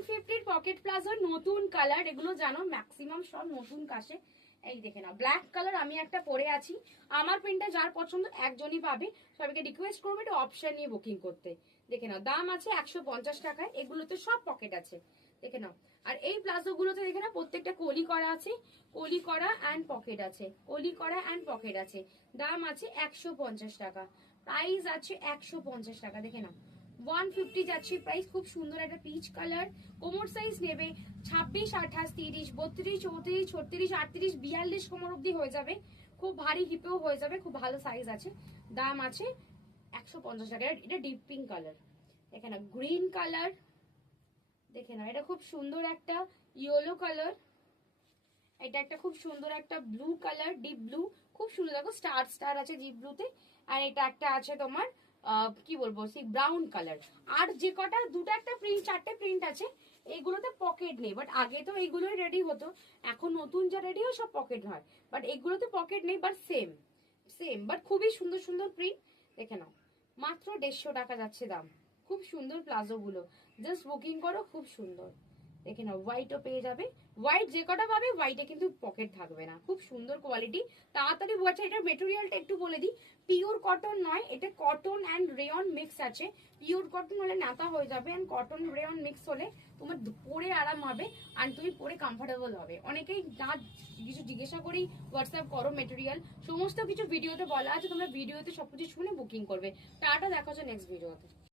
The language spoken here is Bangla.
150 পকেট প্লাজো নতুন কালার, এগুলো জানো ম্যাক্সিমাম সব নতুন কাশে। এই দেখে না, ব্ল্যাক কালার আমি একটা পরে আছি, আমার প্রিন্টটা যার পছন্দ একজনই পাবে। সবাইকে রিকোয়েস্ট করবো এটা অপশন নিয়ে বুকিং করতে। দেখে নাও, দাম আছে 150 টাকায়, এগুলোতে সব পকেট আছে, দেখে নাও। আর এই প্লাজো গুলোতে দেখে না প্রত্যেকটা কলি করা আছে, কলি করা অ্যান্ড পকেট আছে, কলি করা অ্যান্ড পকেট আছে। দাম আছে 150 টাকা, প্রাইস আছে 150 টাকা। দেখে নাও 150 যাচ্ছে প্রাইস। খুব সুন্দর একটা পিচ কালার। কোমর সাইজ নেবে 26, 28, 30, 32, 34, 36, 38, 42 কোমর অব্দি হয়ে যাবে। খুব ভারী হিপেও হয়ে যাবে, খুব ভালো সাইজ আছে। দাম আছে 150 টাকা। এটা ডিপ পিঙ্ক কালার, দেখে না গ্রিন কালার, দেখে না এটা খুব সুন্দর একটা ইয়েলো কালার, এটা একটা খুব সুন্দর একটা ব্লু কালার, ডিপ ব্লু, খুব সুন্দর। দেখো স্টার স্টার আছে ডিপ ব্লুতে। আর এটা একটা আছে তোমার কি বলবো সেই ব্রাউন কালার। আর যে কটা দুটো একটা প্রিন্ট, চারটে প্রিন্ট আছে, এইগুলোতে পকেট নেই। বাট আগে তো এইগুলোই রেডি হতো, এখন নতুন যা রেডি হয় সব পকেট হয়। বাট এগুলোতে পকেট নেই, বাট সেম সেম, বাট খুবই সুন্দর সুন্দর প্রিন্ট। দেখে নাও মাত্র 150 টাকা যাচ্ছে দাম। খুব সুন্দর প্লাজো গুলো, জাস্ট বুকিং করো, খুব সুন্দর। দেখে নাও হোয়াইটও পেয়ে যাবে, হোয়াইট যে কটা পাবে হোয়াইটে কিন্তু পকেট থাকবে না। খুব সুন্দর কোয়ালিটি, তাড়াতাড়ি বলছে। এটা মেটেরিয়ালটা একটু বলে দিই, পিওর কটন নয়, এটা কটন অ্যান্ড রেয়ন মিক্স আছে। পিওর কটন হলে নাতা হয়ে যাবে, অ্যান্ড কটন রেয়ন মিক্স হলে তোমার পরে আরাম হবে আর তুমি পরে কমফোর্টেবল হবে। অনেকেই না কিছু জিজ্ঞাসা করেই হোয়াটসঅ্যাপ করো মেটেরিয়াল, সমস্ত কিছু ভিডিওতে বলা আছে, তোমরা ভিডিওতে সবকিছু শুনে বুকিং করবে। টাটা, দেখা হচ্ছে নেক্সট ভিডিওতে।